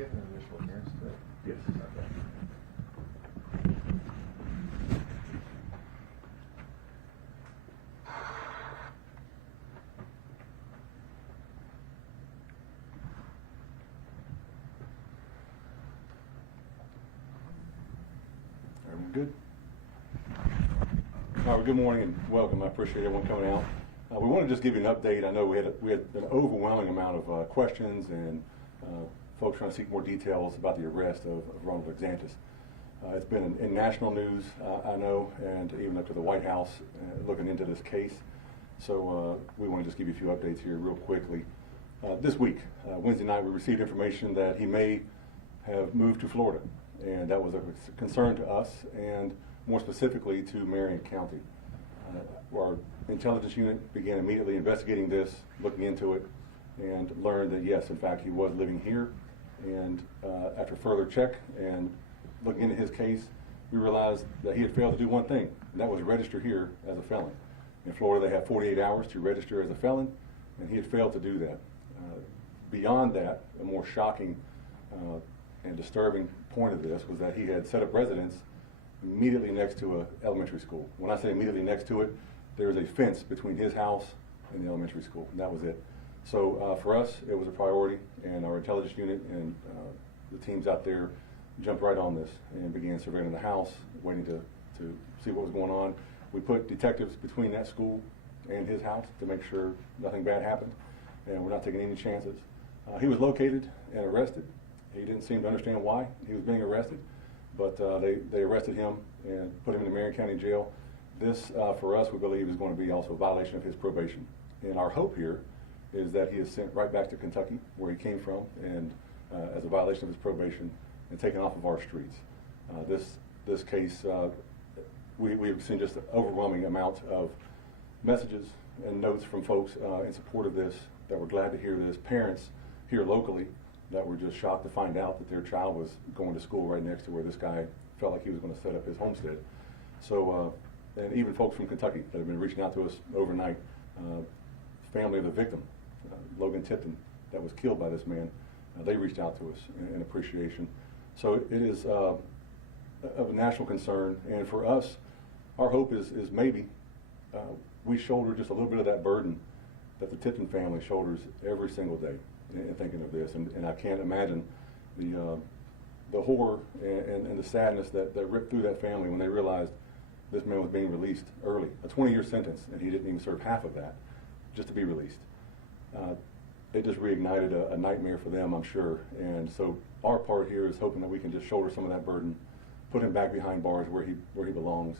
he have an initial appearance today? Yes. Okay. Everyone good? All right, good morning and welcome. I appreciate everyone coming out. We want to just give you an update. I know we had an overwhelming amount of questions and folks trying to seek more details about the arrest of Ronald Exantus. It's been in national news, I know, and even up to the White House looking into this case. So we want to just give you a few updates here real quickly. This week, Wednesday night, we received information that he may have moved to Florida, and that was a concern to us and more specifically to Marion County. Our intelligence unit began immediately investigating this, looking into it, and learned that yes, in fact, he was living here. And after further check and looking into his case, we realized that he had failed to do one thing, and that was register here as a felon. In Florida, they have 48 hours to register as a felon, and he had failed to do that. Beyond that, a more shocking and disturbing point of this was that he had set up residence immediately next to an elementary school. When I say immediately next to it, there's a fence between his house and the elementary school, and that was it. So for us, it was a priority, and our intelligence unit and the teams out there jumped right on this and began surveilling the house, waiting to see what was going on. We put detectives between that school and his house to make sure nothing bad happened, and we're not taking any chances. He was located and arrested. He didn't seem to understand why he was being arrested, but they arrested him and put him in the Marion County Jail. This, for us, we believe is going to be also a violation of his probation. And our hope here is that he is sent right back to Kentucky, where he came from, and as a violation of his probation, and taken off of our streets. This case, we've seen just an overwhelming amount of messages and notes from folks in support of this, that were glad to hear this. Parents here locally that were just shocked to find out that their child was going to school right next to where this guy felt like he was going to set up his homestead. So, and even folks from Kentucky that have been reaching out to us overnight, family of the victim, Logan Tipton, that was killed by this man, they reached out to us in appreciation. So it is of a national concern, and for us, our hope is maybe we shoulder just a little bit of that burden that the Tipton family shoulders every single day in thinking of this, and I can't imagine the horror and the sadness that ripped through that family when they realized this man was being released early, a 20-year sentence, and he didn't even serve half of that just to be released. It just reignited a nightmare for them, I'm sure, and so our part here is hoping that we can just shoulder some of that burden, put him back behind bars where he belongs,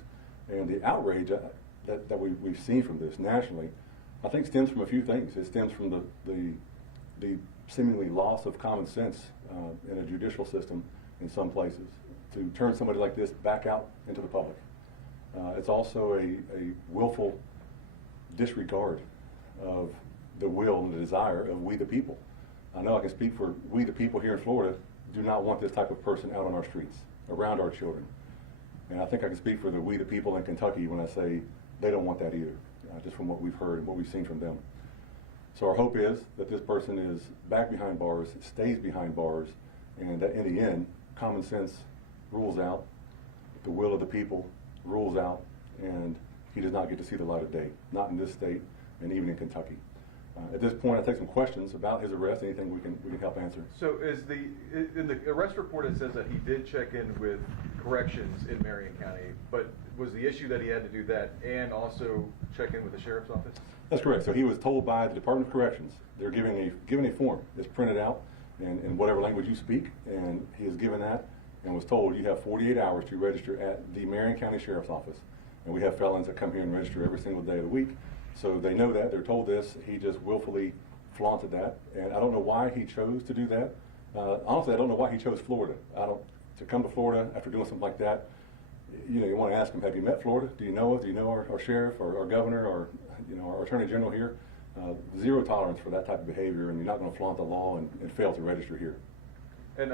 and the outrage that we've seen from this nationally, I think stems from a few things. It stems from the seemingly loss of common sense in a judicial system in some places to turn somebody like this back out into the public. It's also a willful disregard of the will and the desire of we the people. I know I can speak for we the people here in Florida do not want this type of person out on our streets, around our children. And I think I can speak for the we the people in Kentucky when I say they don't want that either, just from what we've heard and what we've seen from them. So our hope is that this person is back behind bars, stays behind bars, and that in the end, common sense rules out, the will of the people rules out, and he does not get to see the light of day, not in this state and even in Kentucky. At this point, I take some questions about his arrest, anything we can help answer. So in the arrest report, it says that he did check in with corrections in Marion County, but was the issue that he had to do that and also check in with the sheriff's office? That's correct. So he was told by the Department of Corrections, they're given a form. It's printed out in whatever language you speak, and he is given that and was told you have 48 hours to register at the Marion County Sheriff's Office. And we have felons that come here and register every single day of the week. So they know that, they're told this, he just willfully flaunted that. And I don't know why he chose to do that. Honestly, I don't know why he chose Florida. To come to Florida after doing something like that, you want to ask him, have you met Florida? Do you know us? Do you know our sheriff or our governor or our attorney general here? Zero tolerance for that type of behavior, and you're not going to flaunt the law and fail to register here. And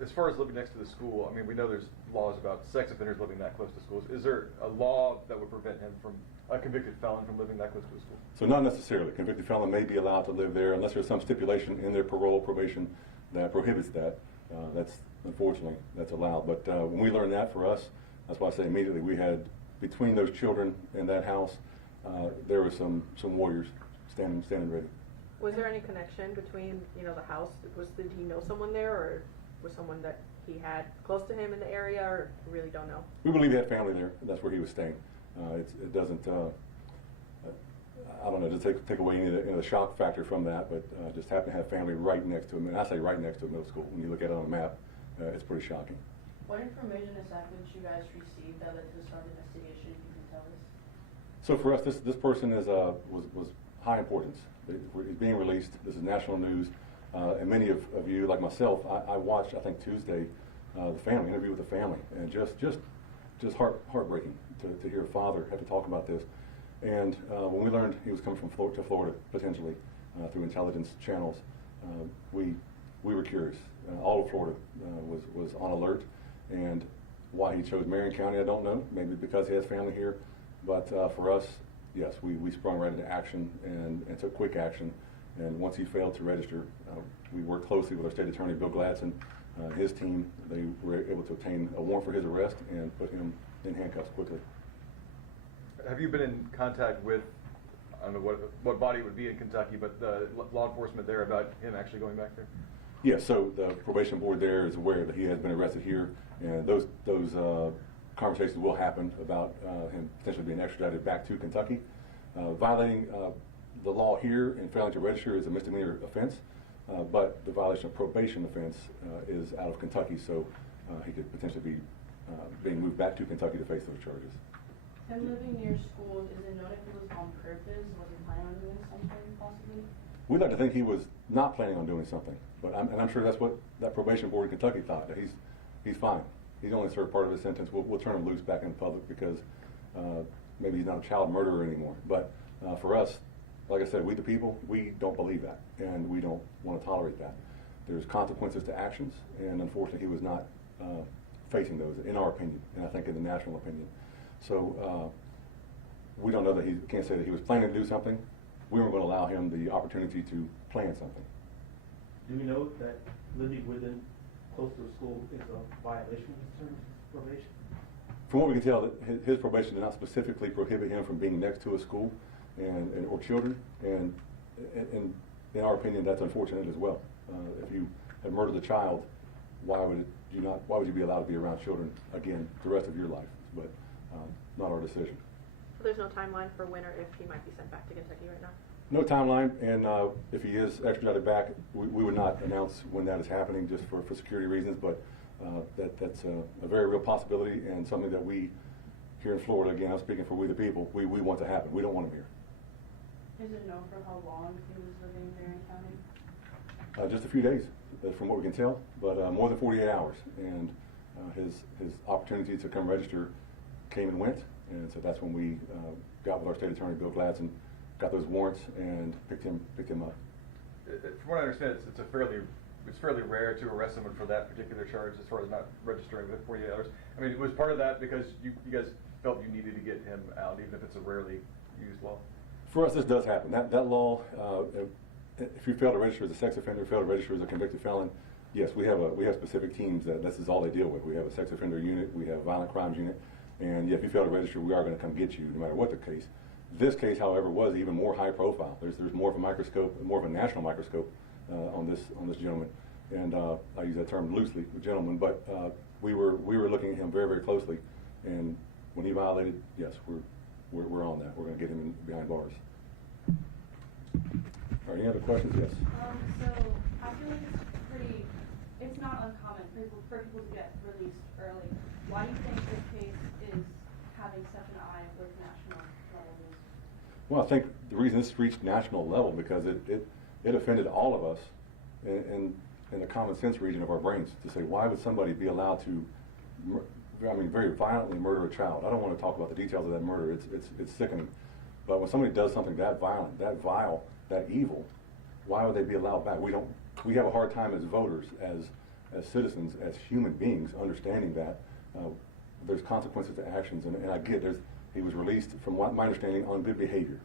as far as living next to the school, I mean, we know there's laws about sex offenders living that close to schools. Is there a law that would prevent him from, a convicted felon, from living that close to a school? So not necessarily. A convicted felon may be allowed to live there unless there's some stipulation in their parole probation that prohibits that. That's unfortunately that's allowed. But when we learned that, for us, that's why I say immediately we had, between those children and that house, there were some warriors standing ready. Was there any connection between, the house? Did he know someone there, or was someone that he had close to him in the area, or you really don't know? We believe he had family there. That's where he was staying. It doesn't, I don't know, to take away any of the shock factor from that, but just happen to have family right next to him. And I say right next to a middle school. When you look at it on a map, it's pretty shocking. What information exactly did you guys receive that led to the start of the investigation, if you can tell us? So for us, this person was high importance. He's being released. This is national news. And many of you, like myself, I watched, I think Tuesday, the family, interview with the family, and just heartbreaking to hear a father have to talk about this. And when we learned he was coming from Florida, potentially, through intelligence channels, we were curious. All of Florida was on alert, and why he chose Marion County, I don't know. Maybe because he has family here. But for us, yes, we sprung right into action and took quick action. And once he failed to register, we worked closely with our state attorney, Bill Gladson, his team. They were able to obtain a warrant for his arrest and put him in handcuffs quickly. Have you been in contact with, I don't know what body would be in Kentucky, but the law enforcement there about him actually going back there? Yes, so the probation board there is aware that he has been arrested here, and those conversations will happen about him potentially being extradited back to Kentucky. Violating the law here and failing to register is a misdemeanor offense, but the violation of probation offense is out of Kentucky, so he could potentially be being moved back to Kentucky to face those charges. Him living near schools, is it known if it was on purpose? Was he planning on doing something, possibly? We'd like to think he was not planning on doing something, but I'm sure that's what that probation board in Kentucky thought, that he's fine. He's only served part of his sentence. We'll turn him loose back in public because maybe he's not a child murderer anymore. But for us, like I said, we the people, we don't believe that, and we don't want to tolerate that. There's consequences to actions, and unfortunately he was not facing those, in our opinion, and I think in the national opinion. So we don't know that he can't say that he was planning to do something. We weren't going to allow him the opportunity to plan something. Do we know that living within close to a school is a violation of his terms of probation? From what we can tell, his probation did not specifically prohibit him from being next to a school or children, and in our opinion, that's unfortunate as well. If you have murdered a child, why would you be allowed to be around children again the rest of your life? But not our decision. So there's no timeline for when or if he might be sent back to Kentucky right now? No timeline, and if he is extradited back, we would not announce when that is happening just for security reasons, but that's a very real possibility and something that we here in Florida, again, I'm speaking for we the people, we want to happen. We don't want him here. Is it known for how long he was living in Marion County? Just a few days, from what we can tell, but more than 48 hours, and his opportunity to come register came and went, and so that's when we got with our state attorney, Bill Gladson, got those warrants and picked him up. From what I understand, it's fairly rare to arrest someone for that particular charge as far as not registering within 48 hours. I mean, was part of that because you guys felt you needed to get him out, even if it's a rarely used law? For us, this does happen. That law, if you fail to register as a sex offender, fail to register as a convicted felon, yes, we have specific teams that this is all they deal with. We have a sex offender unit, we have a violent crimes unit, and if you fail to register, we are going to come get you no matter what the case. This case, however, was even more high profile. There's more of a microscope, more of a national microscope on this gentleman, and I use that term loosely, gentleman. But we were looking at him very, very closely, and when he violated, yes, we're on that. We're going to get him behind bars. All right, any other questions? Yes. So I feel like it's not uncommon for people to get released early. Why do you think this case is having such an eye with national level news? Well, I think the reason this reached national level because it offended all of us in the common sense region of our brains to say, why would somebody be allowed to, very violently murder a child? I don't want to talk about the details of that murder. It's sickening. But when somebody does something that violent, that vile, that evil, why would they be allowed back? We have a hard time as voters, as citizens, as human beings, understanding that there's consequences to actions, and I get he was released from my understanding on good behavior.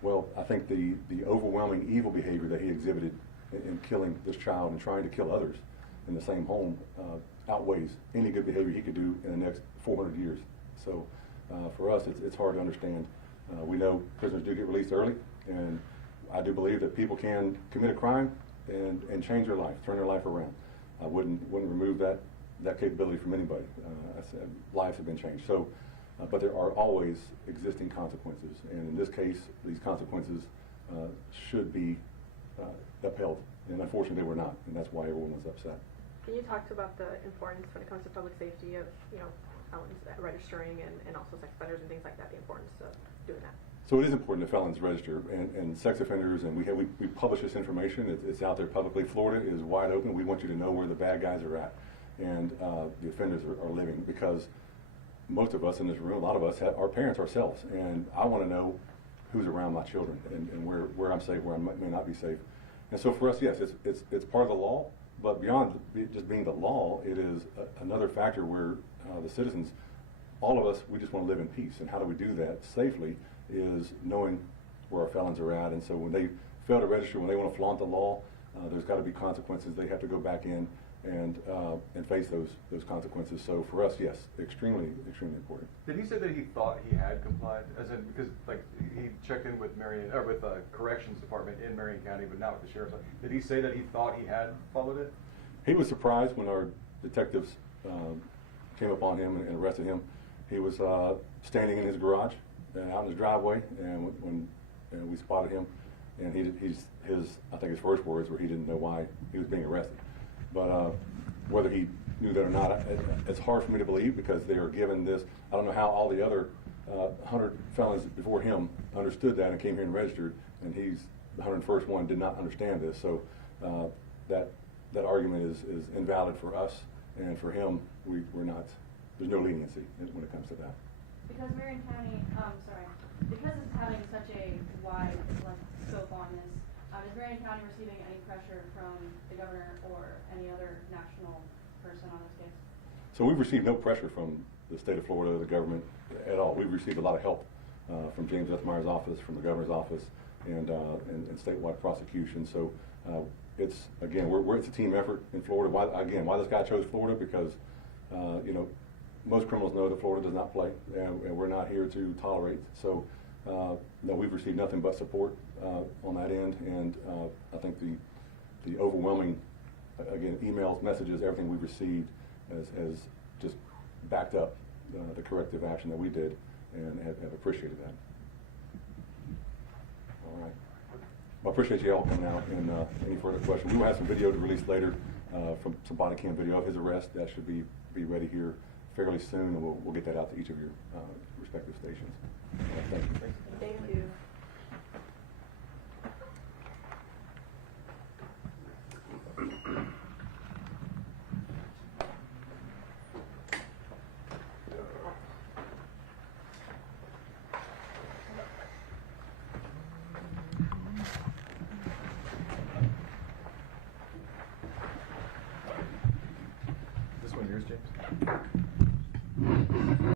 Well, I think the overwhelming evil behavior that he exhibited in killing this child and trying to kill others in the same home outweighs any good behavior he could do in the next 400 years. So for us, it's hard to understand. We know prisoners do get released early, and I do believe that people can commit a crime and change their life, turn their life around. I wouldn't remove that capability from anybody. I said lives have been changed. So, but there are always existing consequences, and in this case, these consequences should be upheld. And unfortunately, they were not, and that's why everyone was upset. Can you talk about the importance when it comes to public safety of, felons registering and also sex offenders and things like that, the importance of doing that? So it is important that felons register and sex offenders, and we publish this information. It's out there publicly. Florida is wide open. We want you to know where the bad guys are at and the offenders are living, because most of us in this room, a lot of us, are parents ourselves, and I want to know who's around my children and where I'm safe, where I may not be safe. And so for us, yes, it's part of the law, but beyond just being the law, it is another factor where the citizens, all of us, we just want to live in peace. And how do we do that safely is knowing where our felons are at. And so when they fail to register, when they want to flaunt the law, there's got to be consequences. They have to go back in and face those consequences. So for us, yes, extremely, extremely important. Did he say that he thought he had complied? As in, because like he checked in with Corrections Department in Marion County, but not with the Sheriff's Office. Did he say that he thought he had followed it? He was surprised when our detectives came upon him and arrested him. He was standing in his garage and out in his driveway, and when we spotted him, and I think his first words were he didn't know why he was being arrested. But whether he knew that or not, it's hard for me to believe, because they are given this. I don't know how all the other 100 felons before him understood that and came here and registered, and he's the 101st one did not understand this. So that argument is invalid for us, and for him, we're not. There's no leniency when it comes to that. Because Marion County, because it's having such a wide scope on this, is Marion County receiving any pressure from the governor or any other national person on this case? So we've received no pressure from the state of Florida, the government, at all. We've received a lot of help from James F. Meyer's office, from the governor's office, and statewide prosecution. So it's a team effort in Florida. Why this guy chose Florida? Because most criminals know that Florida does not play, and we're not here to tolerate. So no, we've received nothing but support on that end, and I think the overwhelming, emails, messages, everything we've received has just backed up the corrective action that we did, and have appreciated that. All right. Well, I appreciate you all coming out, and any further questions. We will have some video to release later from some body cam video of his arrest. That should be ready here fairly soon, and we'll get that out to each of your respective stations. Thank you. Thank you. This one yours, James?